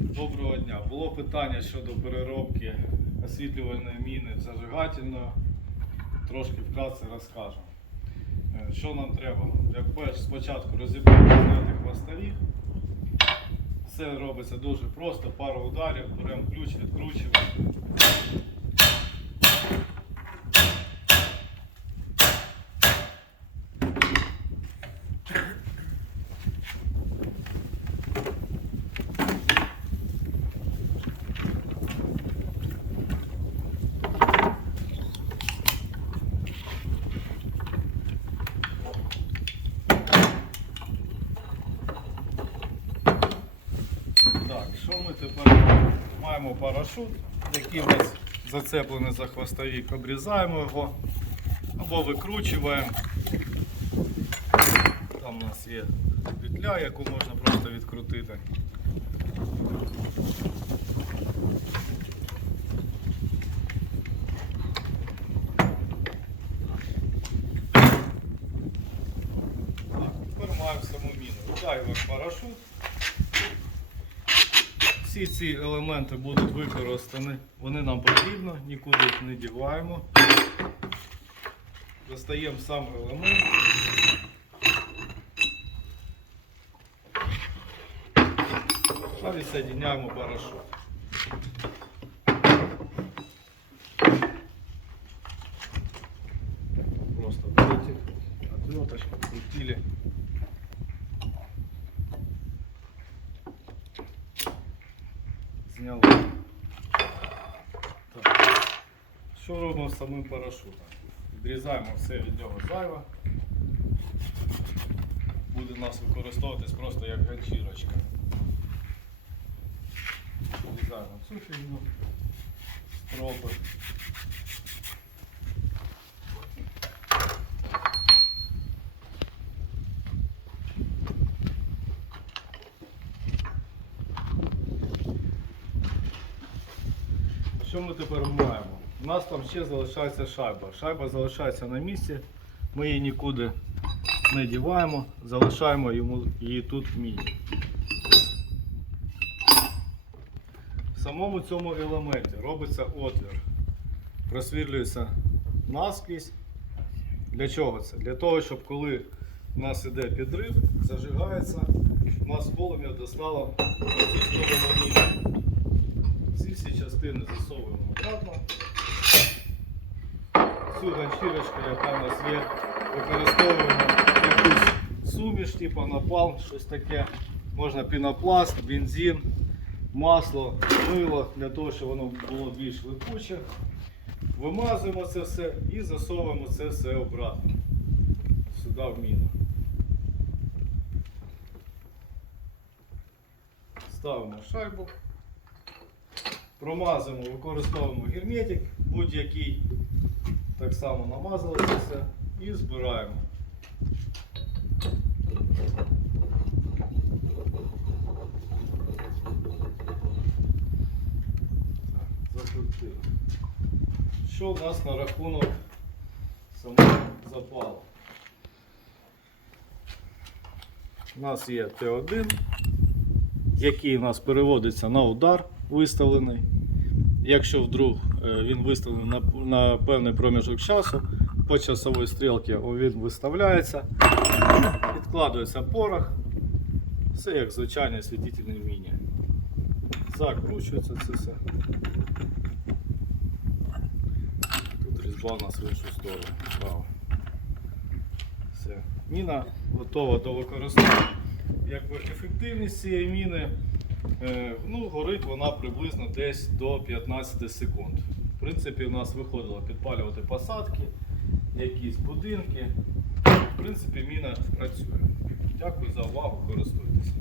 Доброго дня. Було питання щодо переробки освітлювальної міни в. Трошки вкратце розкажу. Е, Що нам треба? Як перш спочатку розібрати зняти хвостові. Все робиться дуже просто, пару ударів, беремо ключ, відкручуємо. Так, що ми тепер маємо парашут, який у нас зацеплений за хвостовик, обрізаємо його або викручуємо. Там у нас є петля, яку можна просто відкрутити. Тепер маємо саму міну. Витягуємо парашут. Всі ці елементи будуть використані, вони нам потрібні, нікуди їх не діваємо. Достаємо сам елемент. Та відсоединяємо парашут. Просто берете отверточку, крутили. Зняли. Так. Що робимо з самим парашутом? Відрізаємо все від нього зайве. Буде нас використовуватись просто як ганчірочка. Відрізаємо цю фігню, стропи. Що ми тепер маємо? У нас там ще залишається шайба. Шайба залишається на місці, ми її нікуди не діваємо, залишаємо йому її тут в міні. В самому цьому елементі робиться отвір, просвірлюється наскрізь. Для чого це? Для того, щоб коли у нас іде підрив, зажигається, у нас полум'я достало цю сторону. Ці всі частини засовуємо обратно. Цю ганчірочку, яка у нас є, використовуємо якусь суміш, типу напалм, щось таке. Можна пінопласт, бензин, масло, мило, для того, щоб воно було більш липуче. Вимазуємо це все і засовуємо це все обратно. Сюди в міну. Ставимо шайбу. Промазуємо, використовуємо герметик будь-який. Так само намазали все і збираємо. Закрутили. Що в нас на рахунок самого запалу? У нас є Т1, який у нас переводиться на удар виставлений. Якщо вдруг е, він виставлений на, на певний проміжок часу, по часовій стрілці він виставляється, відкладується порох, все як звичайне світительне міні. Закручується це все. Тут різьба у нас в іншу сторону. Право. Все. Міна готова до використання. Якби ефективність цієї міни ну, горить вона приблизно десь до 15 секунд. В принципі, у нас виходило підпалювати посадки, якісь будинки. В принципі, міна працює. Дякую за увагу, користуйтесь.